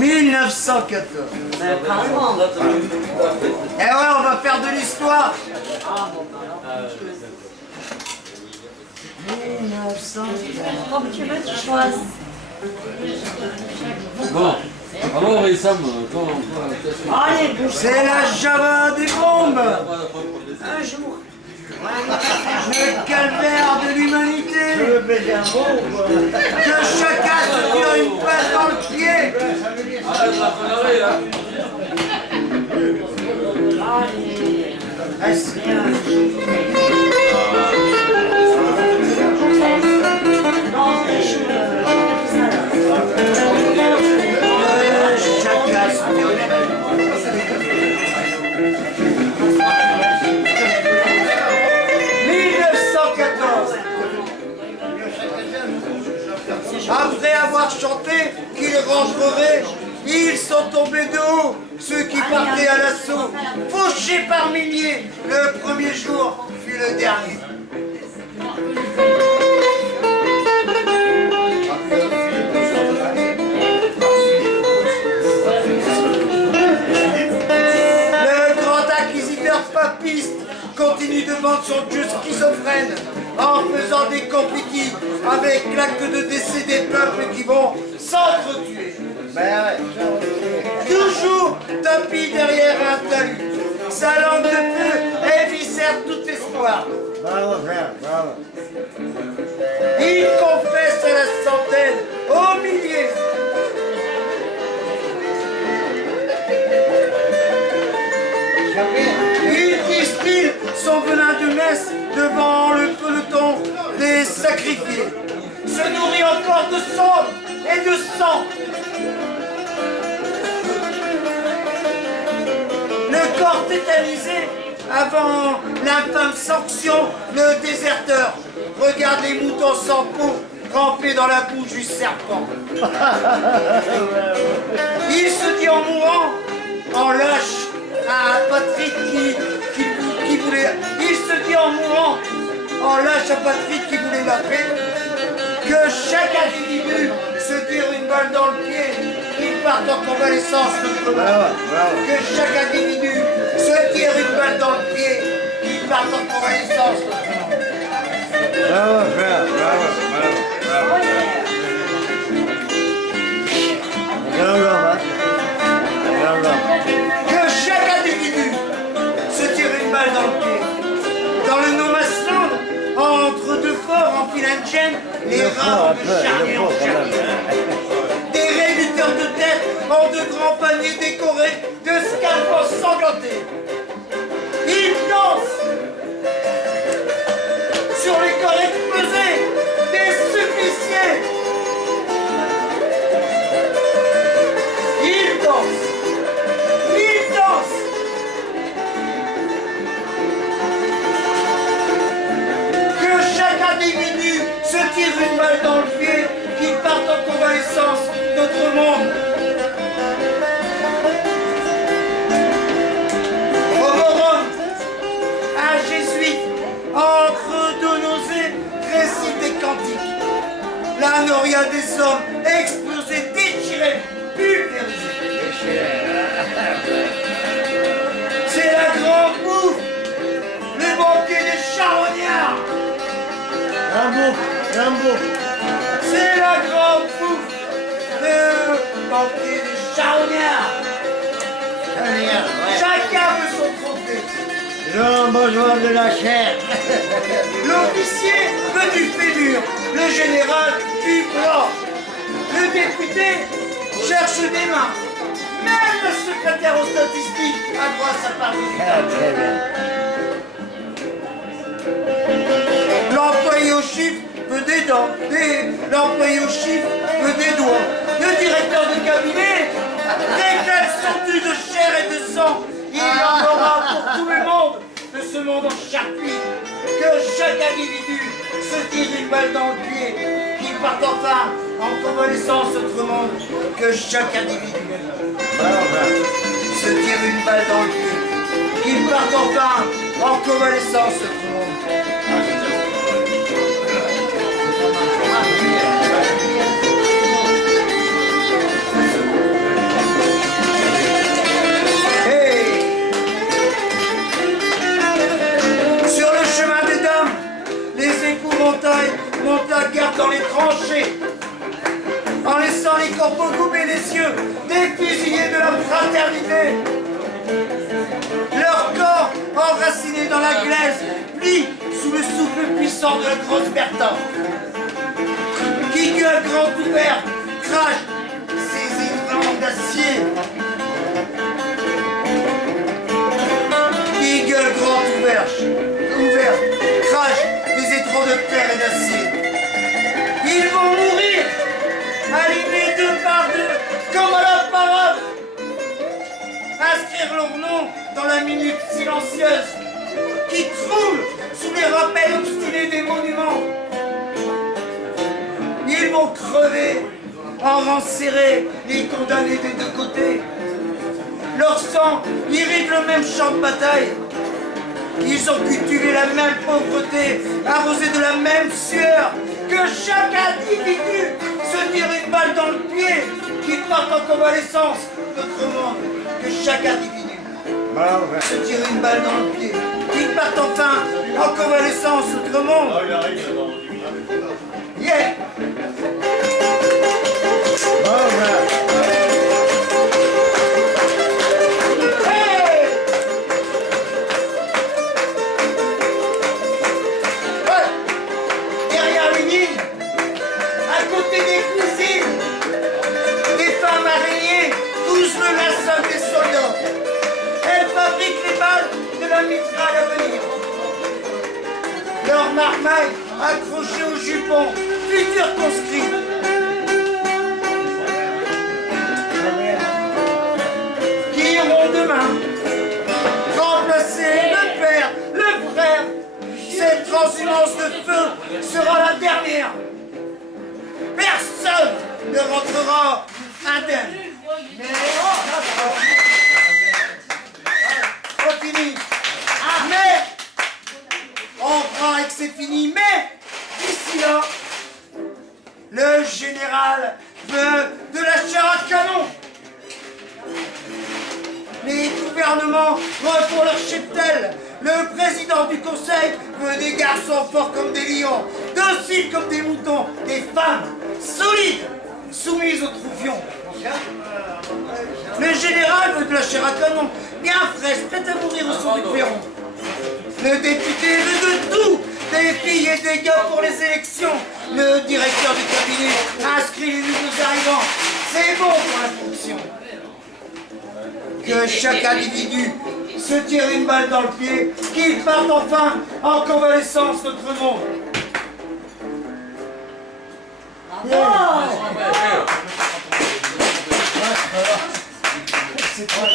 1914. Carrément. Eh ouais, on va faire de l'histoire. 1914. Comme tu veux, tu choisis. Bon, alors Issam, Allez, bouge. C'est la Java des bombes. Un jour. Le calvaire de l'humanité. Que chacun se tire une balle dans le pied. arrête la connerie, hein. Allez. Non, les cheveux. Chacun se tire une balle. Après avoir chanté qu'ils rentreraient, ils sont tombés de haut, ceux qui partaient à l'assaut. Fauchés par milliers, le premier jour fut le dernier. Le grand inquisiteur papiste continue de vendre son Dieu schizophrène en faisant des compétitions avec l'acte de décès des peuples qui vont s'entretuer. Toujours tapis derrière un talus, sa langue de feu éviscère tout espoir. Bravo frère, bravo. Il confesse à la centaine, aux milliers. Il distille son venin de messe devant le peloton des sacrifiés. Se nourrit encore de sang et de sang. Le corps tétanisé avant l'infâme sanction, le déserteur regarde les moutons sans peau trempés dans la bouche du serpent. Il se dit en mourant, en lâche, à Patrick qui voulait... Il se dit en mourant, en lâche à Patrick qui voulait la paix, que chaque individu se tire une balle dans le pied, qu'il parte en convalescence contre moi. Que chaque individu se tire une balle dans le pied, qu'il parte en convalescence contre moi. Bravo frère, bravo, bravo, bravo. Grand homme, hein. Grand homme. Que chaque individu se tire une balle dans le pied. Dans le Nomasland, entre deux forts en Finlandienne, les rats de charnier en charnier. Des réducteurs de tête en de grands paniers décorés de scalpels sanglantés. Ils dansent sur les corps explosés des suppliciés. Ils dansent. Ils dansent. Que chaque individu se tire une balle dans le pied, qu'il parte en convalescence d'autre monde. Romorum, un jésuite, entre deux nausées, récite des cantiques. La noria des hommes, explosée, déchirée, pulvérisée. C'est la grande bouffe, le banquet des charognards. Rambo. C'est la grande bouffe, le banquet des charognards. Chacun veut son trophée. Jean Bourgeois de la chair. L'officier veut du fémur, le général du blanc. Le député cherche des mains. Même le secrétaire aux statistiques a droit à sa part du temps. Très bien. L'employé au chiffre veut des dents. L'employé au chiffre veut des doigts. Le directeur de cabinet réclame surtout de chair et de sang. Il y en aura pour tout le monde de ce monde en charpie. Que chaque individu se tire une balle dans le pied, qu'il parte enfin en convalescence autre monde. Que chaque individu se tire une balle dans le pied, qu'il parte enfin en convalescence autre monde. couper les yeux des fusillés de la fraternité. Leur corps enraciné dans la glaise, plie sous le souffle puissant de la grosse Bertha. Qui gueule grand ouvert, crache ses étrangles d'acier. Qui gueule grand ouvert, crache des étrons de terre et d'acier. Ils vont mourir, alignés deux par deux, comme à la parade. Inscrire leur nom dans la minute silencieuse qui croule sous les rappels obstinés des monuments. Ils vont crever en rang serré, les condamnés des deux côtés. Leur sang irrigue le même champ de bataille. Ils ont cultivé la même pauvreté, arrosé de la même sueur, que chaque individu se tire une balle dans le pied, qu'il parte en convalescence. Autrement, que chaque individu Bravo, frère. se tire une balle dans le pied, qu'il parte enfin en convalescence. Autrement, yeah. Bravo, frère. Hey! Ouais. Derrière les lignes, à côté des cuisines, des femmes araignées touchent le linceul des soldats. Elles fabriquent les balles de la mitraille à venir. Leurs marmailles accrochées au jupon, futurs conscrits. Qui iront demain remplacer le père, le frère. Cette transhumance de feu sera la dernière. Personne ne rentrera indemne. Mais c'est fini. Mais on croit que c'est fini. Mais d'ici là, le général veut de la chair à canon. Les gouvernements refont leur cheptel. Le président du conseil veut des garçons forts comme des lions, dociles comme des moutons, des femmes solides, soumises aux troufions. Le général veut de la chair à canon, bien fraîche, prête à mourir au son du clairon. Le député veut de tout, des filles et des gars pour les élections. Le directeur du cabinet inscrit les nouveaux arrivants. C'est bon pour la fonction. Que chaque individu se tire une balle dans le pied, qu'il parte enfin en convalescence notre monde. Bravo! C'est trop